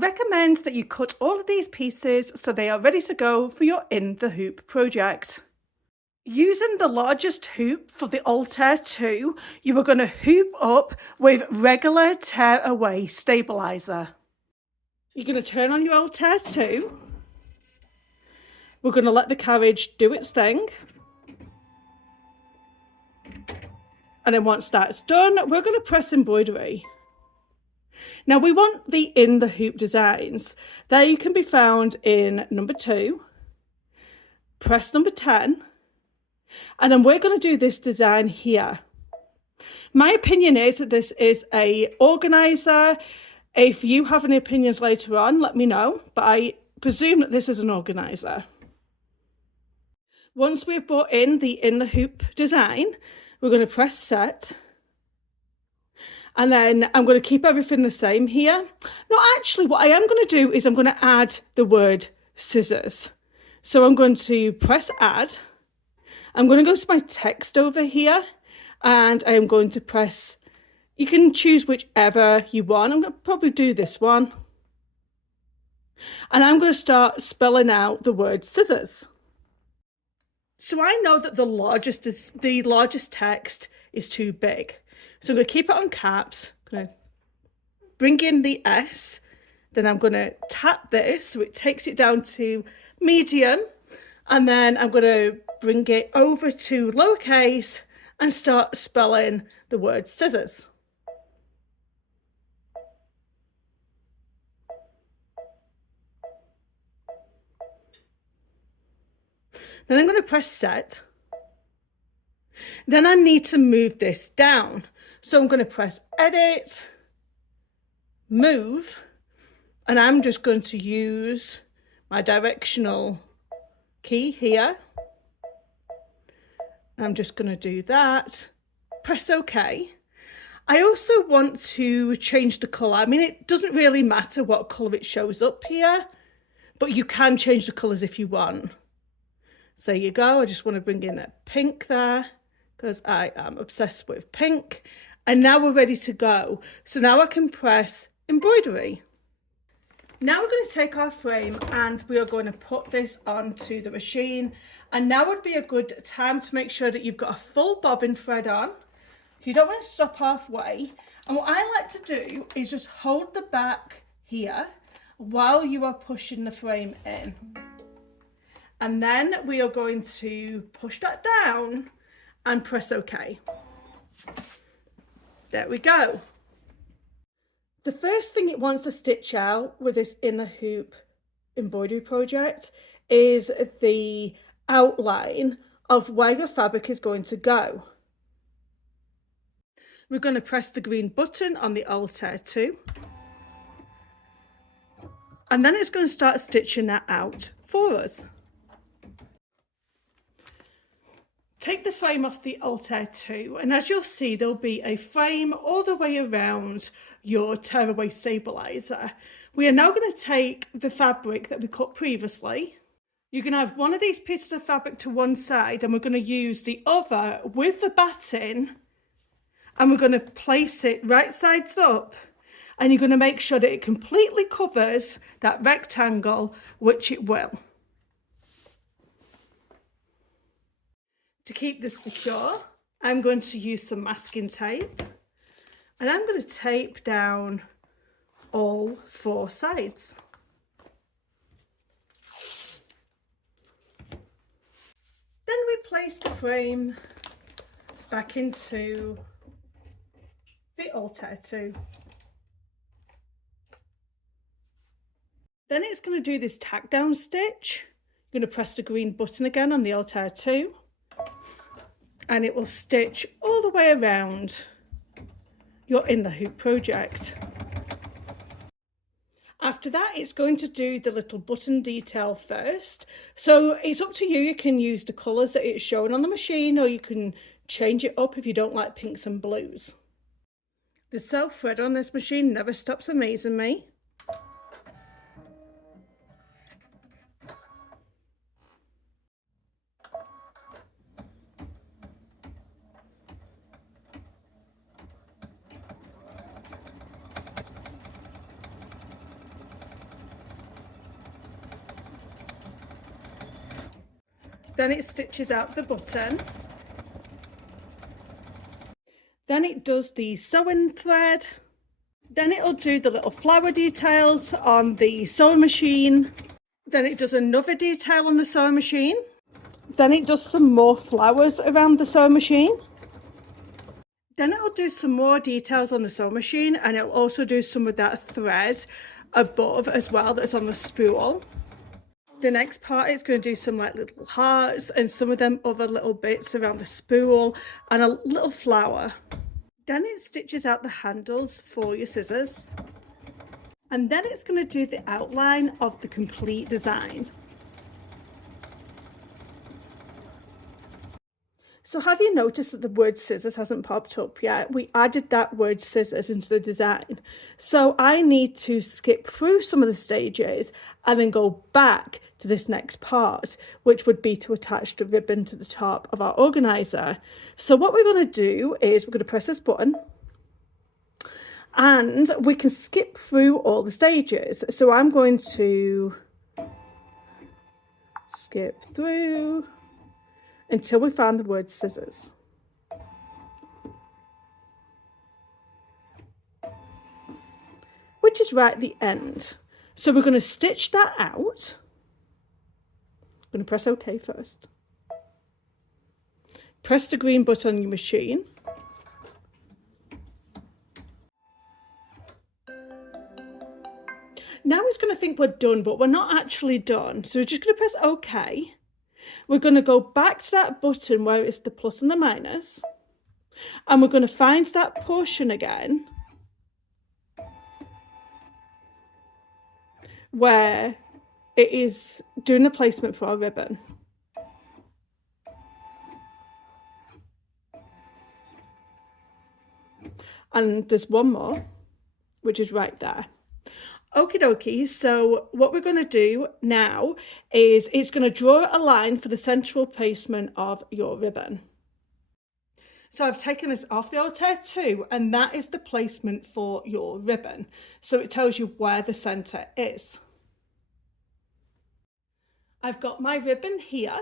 recommend that you cut all of these pieces so they are ready to go for your in the hoop project. Using the largest hoop for the Altair 2, you are going to hoop up with regular tear away stabilizer. You're going to turn on your Altair 2. We're going to let the carriage do its thing. And then once that's done, we're going to press embroidery. Now we want the in the hoop designs. They can be found in number 2, press number 10, and then we're going to do this design here. My opinion is that this is a organizer. If you have any opinions later on, let me know, but I presume that this is an organizer. Once we've brought in the hoop design, we're going to press set. And then I'm going to keep everything the same here. No, actually, what I am going to do is I'm going to add the word scissors. So I'm going to press add. I'm going to go to my text over here and I am going to press, you can choose whichever you want. I'm going to probably do this one. And I'm going to start spelling out the word scissors. So I know that the largest text is too big. So I'm going to keep it on caps. I'm going to bring in the S. Then I'm going to tap this so it takes it down to medium. And then I'm going to bring it over to lowercase and start spelling the word scissors. Then I'm going to press set. Then I need to move this down. So I'm going to press edit, move, and I'm just going to use my directional key here. I'm just going to do that, press OK. I also want to change the colour. I mean, it doesn't really matter what colour it shows up here, but you can change the colours if you want. So there you go. I just want to bring in a pink there because I am obsessed with pink. And now we're ready to go. So now I can press embroidery. Now we're going to take our frame and we are going to put this onto the machine. And now would be a good time to make sure that you've got a full bobbin thread on. You don't want to stop halfway. And what I like to do is just hold the back here while you are pushing the frame in. And then we are going to push that down and press OK. There we go. The first thing it wants to stitch out with this inner hoop embroidery project is the outline of where your fabric is going to go. We're going to press the green button on the Altair 2. And then it's going to start stitching that out for us. Take the frame off the Altair 2 and as you'll see there'll be a frame all the way around your tearaway stabilizer. We are now going to take the fabric that we cut previously. You're going to have one of these pieces of fabric to one side and we're going to use the other with the batting and we're going to place it right sides up and you're going to make sure that it completely covers that rectangle, which it will. To keep this secure, I'm going to use some masking tape and I'm going to tape down all 4 sides. Then we place the frame back into the Altair 2. Then it's going to do this tack down stitch. You're going to press the green button again on the Altair 2. And it will stitch all the way around your in the hoop project. After that, it's going to do the little button detail first. So it's up to you. You can use the colours that it's showing on the machine or you can change it up if you don't like pinks and blues. The self thread on this machine never stops amazing me. Then it stitches out the button. Then it does the sewing thread. Then it'll do the little flower details on the sewing machine. Then it does another detail on the sewing machine. Then it does some more flowers around the sewing machine. Then it'll do some more details on the sewing machine, and it'll also do some of that thread above as well that's on the spool. The next part is going to do some like little hearts and some of them other little bits around the spool and a little flower. Then it stitches out the handles for your scissors. And then it's going to do the outline of the complete design. So have you noticed that the word scissors hasn't popped up yet? We added that word scissors into the design. So I need to skip through some of the stages and then go back to this next part, which would be to attach the ribbon to the top of our organizer. So what we're going to do is we're going to press this button and we can skip through all the stages. So I'm going to skip through until we find the word scissors. Which is right at the end. So we're going to stitch that out. I'm going to press OK first. Press the green button on your machine. Now it's going to think we're done, but we're not actually done. So we're just going to press OK. We're going to go back to that button where it's the plus and the minus, and we're going to find that portion again where it is doing the placement for our ribbon. And there's one more, which is right there. Okie dokie, so what we're going to do now is it's going to draw a line for the central placement of your ribbon. So I've taken this off the Altair 2, and that is the placement for your ribbon. So it tells you where the centre is. I've got my ribbon here.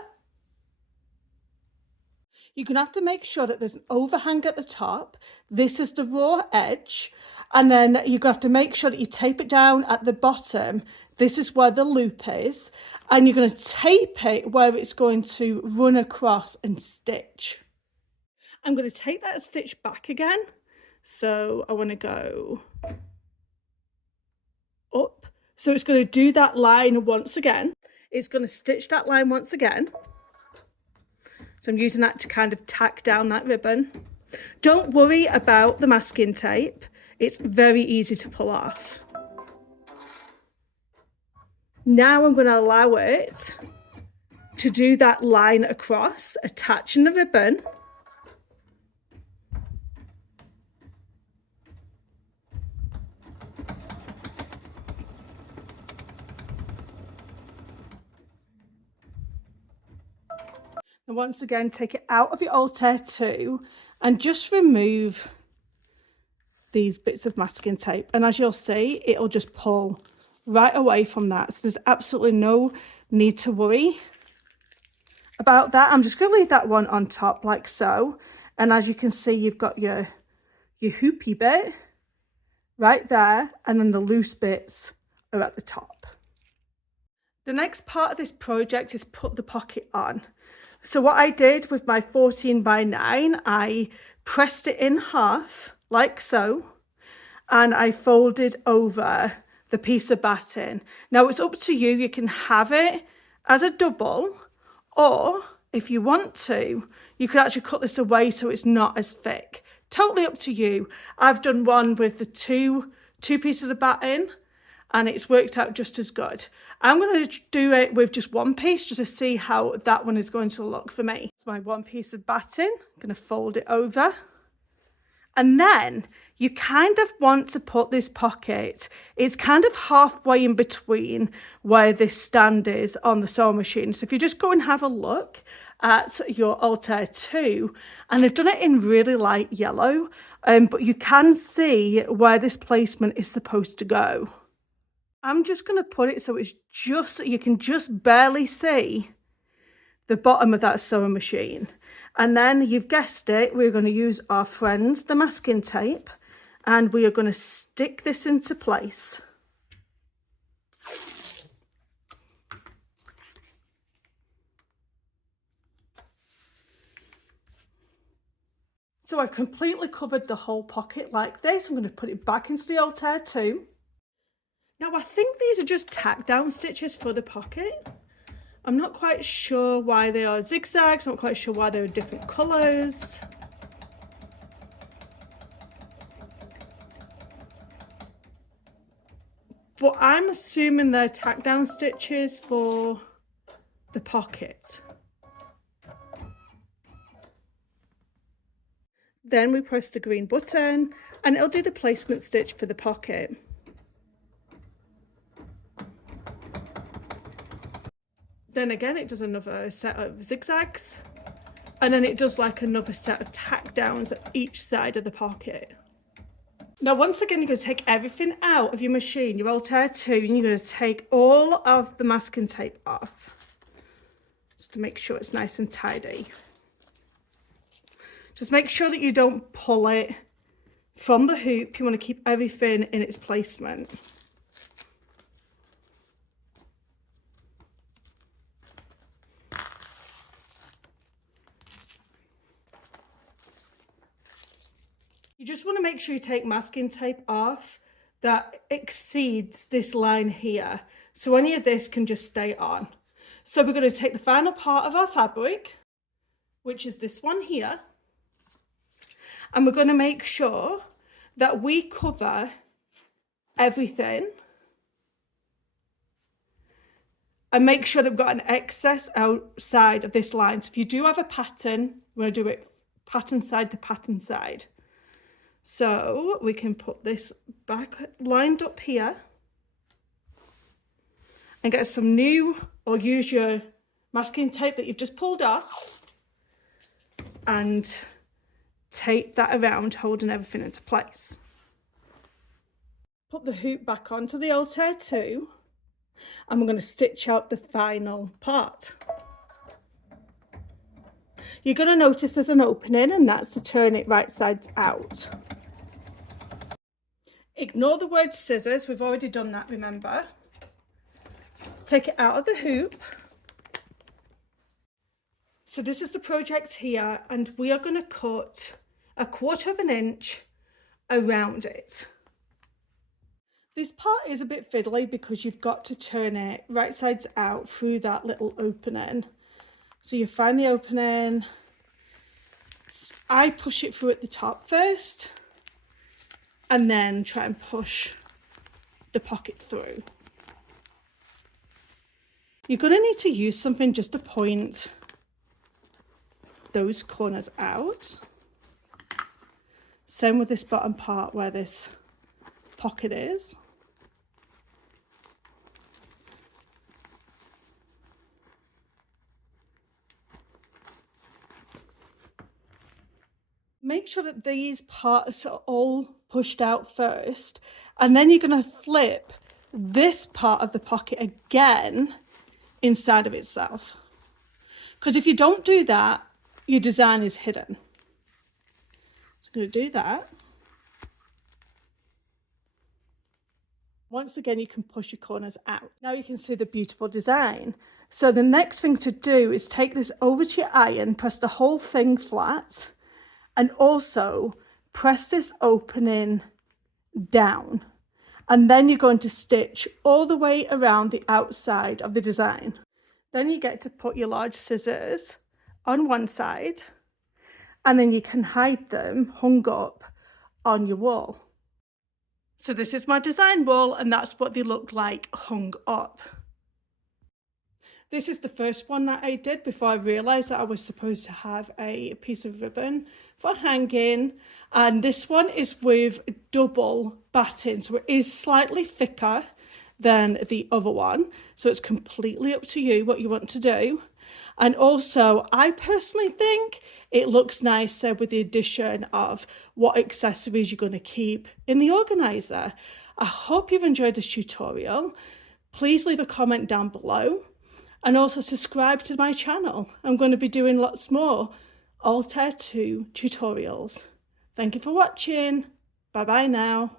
You're going to have to make sure that there's an overhang at the top. This is the raw edge. And then you're going to have to make sure that you tape it down at the bottom. This is where the loop is. And you're going to tape it where it's going to run across and stitch. I'm going to take that stitch back again. So I want to go up. So it's going to do that line once again. It's going to stitch that line once again. So I'm using that to kind of tack down that ribbon. Don't worry about the masking tape. It's very easy to pull off. Now I'm going to allow it to do that line across, attaching the ribbon. And once again, take it out of your Altair 2 and just remove these bits of masking tape. And as you'll see, it'll just pull right away from that. So there's absolutely no need to worry about that. I'm just going to leave that one on top like so. And as you can see, you've got your hoopy bit right there. And then the loose bits are at the top. The next part of this project is put the pocket on. So what I did with my 14x9, I pressed it in half like so, and I folded over the piece of batting. Now it's up to you. You can have it as a double, or if you want to, you could actually cut this away so it's not as thick. Totally up to you. I've done one with the two pieces of batting, and it's worked out just as good. I'm going to do it with just one piece just to see how that one is going to look for me. It's my one piece of batting. I'm going to fold it over. And then you kind of want to put this pocket, it's kind of halfway in between where this stand is on the sewing machine. So if you just go and have a look at your Altair 2, and they've done it in really light yellow, but you can see where this placement is supposed to go. I'm just going to put it so it's just, you can just barely see the bottom of that sewing machine. And then you've guessed it, we're going to use our friends, the masking tape, and we are going to stick this into place. So I've completely covered the whole pocket like this. I'm going to put it back into the Altair 2. Now I think these are just tack down stitches for the pocket. I'm not quite sure why they are zigzags, I'm not quite sure why they're different colours. But I'm assuming they're tack down stitches for the pocket. Then we press the green button and it'll do the placement stitch for the pocket. Then again it does another set of zigzags, and then it does like another set of tack downs at each side of the pocket. Now once again you're going to take everything out of your machine, your Altair 2, and you're going to take all of the masking tape off, just to make sure it's nice and tidy. Just make sure that you don't pull it from the hoop. You want to keep everything in its placement. You just want to make sure you take masking tape off that exceeds this line here. So any of this can just stay on. So we're going to take the final part of our fabric, which is this one here. And we're going to make sure that we cover everything and make sure that we've got an excess outside of this line. So if you do have a pattern, we're going to do it pattern side to pattern side. So we can put this back lined up here and get some new, or use your masking tape that you've just pulled off and tape that around, holding everything into place. Put the hoop back onto the Altair 2 and we're going to stitch out the final part. You're going to notice there's an opening, and that's to turn it right sides out. Ignore the word scissors, we've already done that, remember. Take it out of the hoop. So this is the project here, and we are going to cut 1/4 of an inch around it. This part is a bit fiddly because you've got to turn it right sides out through that little opening. So you find the opening. I push it through at the top first and then try and push the pocket through. You're going to need to use something just to point those corners out. Same with this bottom part where this pocket is. Make sure that these parts are all pushed out first, and then you're going to flip this part of the pocket again inside of itself. Because if you don't do that, your design is hidden. So I'm going to do that. Once again, you can push your corners out. Now you can see the beautiful design. So the next thing to do is take this over to your iron, press the whole thing flat, and also press this opening down. And then you're going to stitch all the way around the outside of the design. Then you get to put your large scissors on one side, and then you can hide them hung up on your wall. So this is my design wall, and that's what they look like hung up. This is the first one that I did before I realised that I was supposed to have a piece of ribbon for hanging. And this one is with double batting, so it is slightly thicker than the other one. So it's completely up to you what you want to do. And also, I personally think it looks nicer with the addition of what accessories you're going to keep in the organiser. I hope you've enjoyed this tutorial. Please leave a comment down below. and also subscribe to my channel. I'm going to be doing lots more Altair 2 tutorials. Thank you for watching. Bye bye now.